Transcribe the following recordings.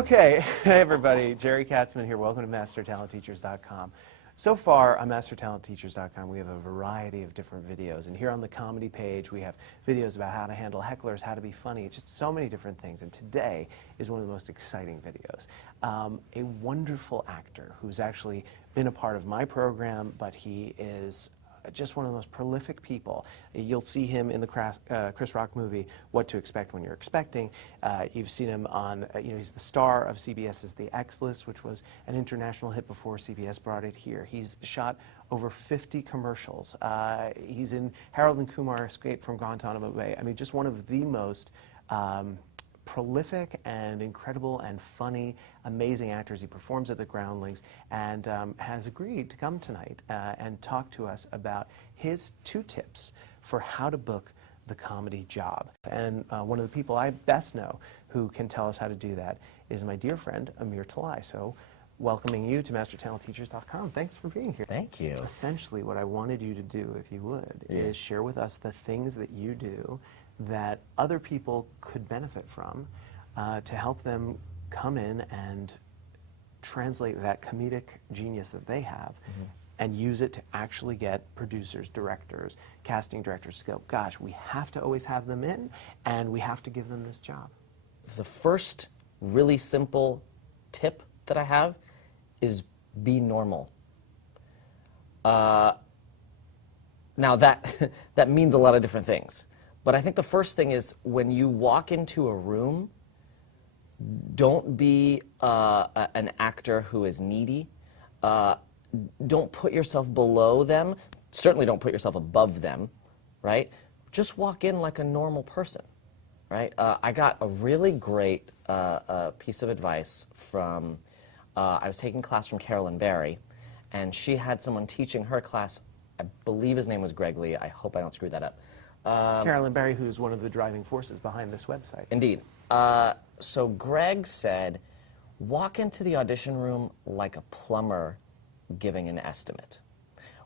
Okay, hey everybody, Gerry Katzman here. Welcome to MasterTalentTeachers.com. So far on MasterTalentTeachers.com we have a variety of different videos, and here on the comedy page we have videos about how to handle hecklers, how to be funny, just so many different things, and today is one of the most exciting videos. A wonderful actor who's actually been a part of my program, but he is just one of the most prolific people. You'll see him in the Chris Rock movie, What to Expect When You're Expecting. You've seen him on, he's the star of CBS's The X List, which was an international hit before CBS brought it here. He's shot over 50 commercials. He's in Harold and Kumar Escape from Guantanamo Bay. I mean, just one of the most prolific and incredible and funny, amazing actors. He performs at the Groundlings and has agreed to come tonight and talk to us about his 2 tips for how to book the comedy job. And one of the people I best know who can tell us how to do that is my dear friend, Amir Talai. So welcoming you to MasterTalentTeachers.com. Thanks for being here. Thank you. Essentially, what I wanted you to do, if you would, is share with us the things that you do that other people could benefit from to help them come in and translate that comedic genius that they have and use it to actually get producers, directors, casting directors to go, gosh, we have to always have them in and we have to give them this job. The first really simple tip that I have is be normal. Now that means a lot of different things. But I think the first thing is when you walk into a room, don't be an actor who is needy. Don't put yourself below them. Certainly don't put yourself above them, right? Just walk in like a normal person, right? I got a really great piece of advice from, I was taking class from Carolyn Barry, and she had someone teaching her class. I believe his name was Greg Lee. I hope I don't screw that up. Carolyn Barry, who's one of the driving forces behind this website. Indeed. So Greg said, walk into the audition room like a plumber giving an estimate.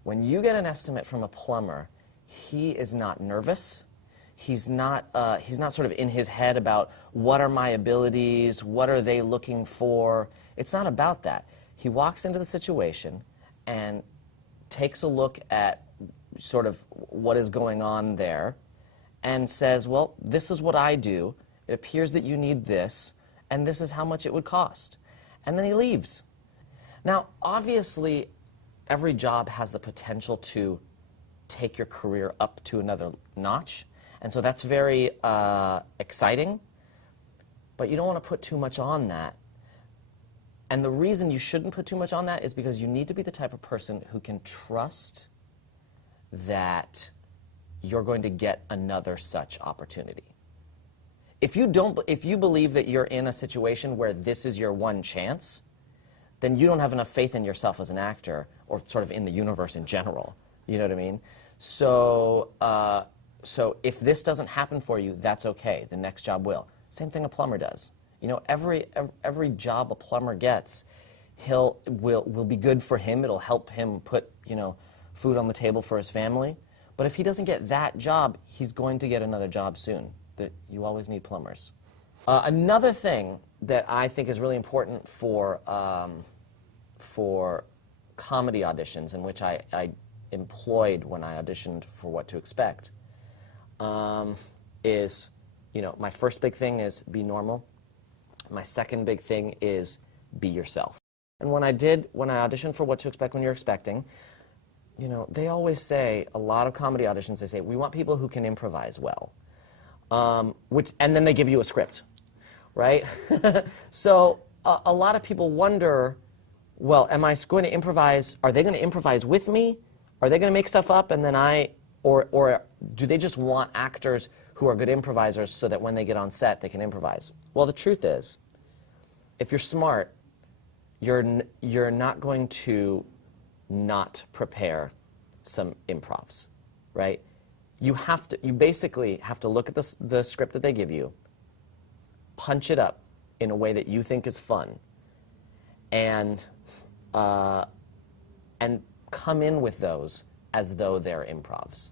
When you get an estimate from a plumber, he is not nervous. He's not sort of in his head about what are my abilities, what are they looking for. It's not about that. He walks into the situation and takes a look at sort of what is going on there and says, well, this is what I do. It appears that you need this, and this is how much it would cost. And then he leaves. Now, obviously, every job has the potential to take your career up to another notch, and so that's very exciting, but you don't want to put too much on that. And the reason you shouldn't put too much on that is because you need to be the type of person who can trust that you're going to get another such opportunity. If you believe that you're in a situation where this is your one chance, then you don't have enough faith in yourself as an actor or sort of in the universe in general. You know what I mean? So, so if this doesn't happen for you, that's okay. The next job will. Same thing a plumber does. You know, every job a plumber gets, will be good for him. It'll help him put, food on the table for his family. But if he doesn't get that job, he's going to get another job soon. You always need plumbers. Another thing that I think is really important for comedy auditions, in which I employed when I auditioned for What to Expect, is, my first big thing is be normal. My second big thing is be yourself. And when I auditioned for What to Expect When You're Expecting, they always say, a lot of comedy auditions, they say, we want people who can improvise well. And then they give you a script, right? So a lot of people wonder, well, am I going to improvise? Are they going to improvise with me? Are they going to make stuff up and then or do they just want actors who are good improvisers so that when they get on set, they can improvise? Well, the truth is, if you're smart, you're not going to not prepare some improvs, right? You basically have to look at the script that they give you, punch it up in a way that you think is fun, and come in with those as though they're improvs.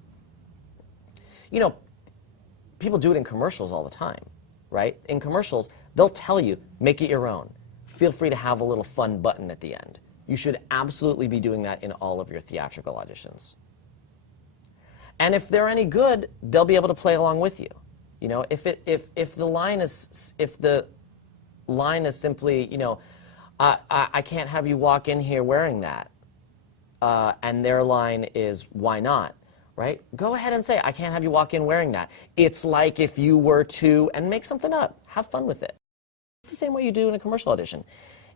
People do it in commercials all the time, right? In commercials, They'll tell you, make it your own. Feel free to have a little fun button at the end. You should absolutely be doing that in all of your theatrical auditions. And if they're any good, they'll be able to play along with you. You know, if the line is simply, you know, I can't have you walk in here wearing that, and their line is, why not? Right? Go ahead and say, I can't have you walk in wearing that. It's like if you were to, and make something up. Have fun with it. It's the same way you do in a commercial audition.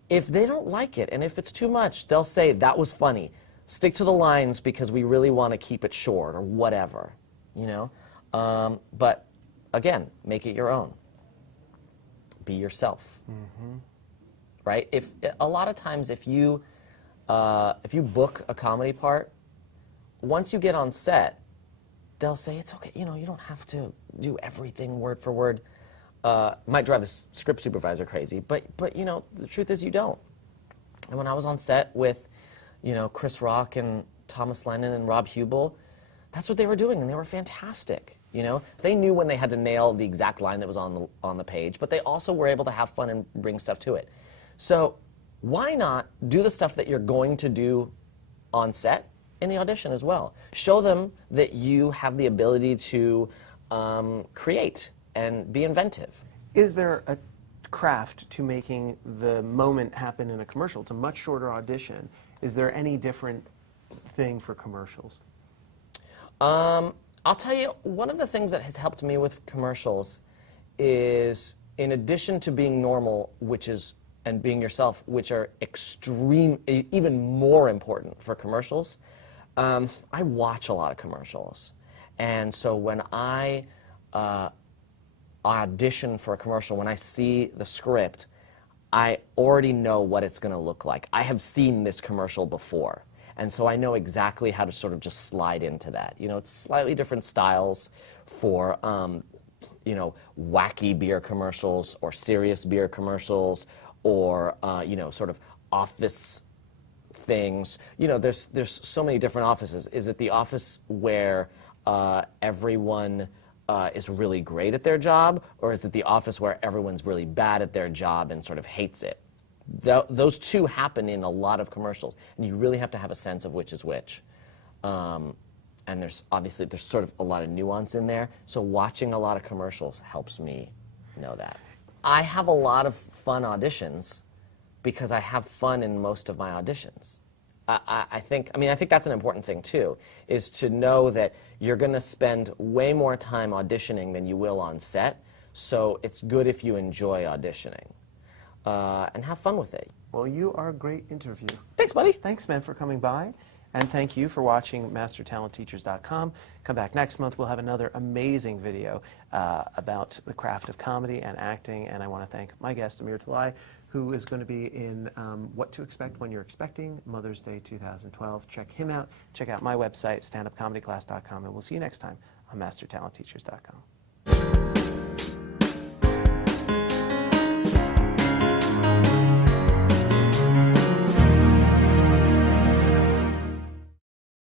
If they don't like it, and if it's too much, they'll say, that was funny. Stick to the lines because we really want to keep it short or whatever, you know? But again, make it your own. Be yourself. Mm-hmm. Right? A lot of times if you book a comedy part, once you get on set, they'll say, it's okay, you know, you don't have to do everything word for word. Might drive the script supervisor crazy, but you know, the truth is you don't. And when I was on set with, you know, Chris Rock and Thomas Lennon and Rob Hubel, that's what they were doing, and they were fantastic. You know, they knew when they had to nail the exact line that was on the page, but they also were able to have fun and bring stuff to it. So why not do the stuff that you're going to do on set in the audition as well? Show them that you have the ability to create and be inventive. Is there a craft to making the moment happen in a commercial? It's a much shorter audition. Is there any different thing for commercials? I'll tell you, one of the things that has helped me with commercials is, in addition to being normal, and being yourself, which are even more important for commercials, I watch a lot of commercials. And so when I audition for a commercial, when I see the script, I already know what it's going to look like. I have seen this commercial before. And so I know exactly how to sort of just slide into that. You know, it's slightly different styles for, you know, wacky beer commercials or serious beer commercials or, you know, sort of office things. You know, there's so many different offices. Is it the office where everyone is really great at their job, or is it the office where everyone's really bad at their job and sort of hates it? Those two happen in a lot of commercials, and you really have to have a sense of which is which. And there's sort of a lot of nuance in there, so watching a lot of commercials helps me know that. I have a lot of fun auditions because I have fun in most of my auditions. I think that's an important thing too, is to know that you're going to spend way more time auditioning than you will on set, so it's good if you enjoy auditioning. And have fun with it. Well, you are a great interview. Thanks, buddy. Thanks, man, for coming by. And thank you for watching MasterTalentTeachers.com. Come back next month. We'll have another amazing video about the craft of comedy and acting. And I want to thank my guest, Amir Talai, who is going to be in What to Expect When You're Expecting, Mother's Day 2012. Check him out. Check out my website, standupcomedyclass.com. And we'll see you next time on MasterTalentTeachers.com.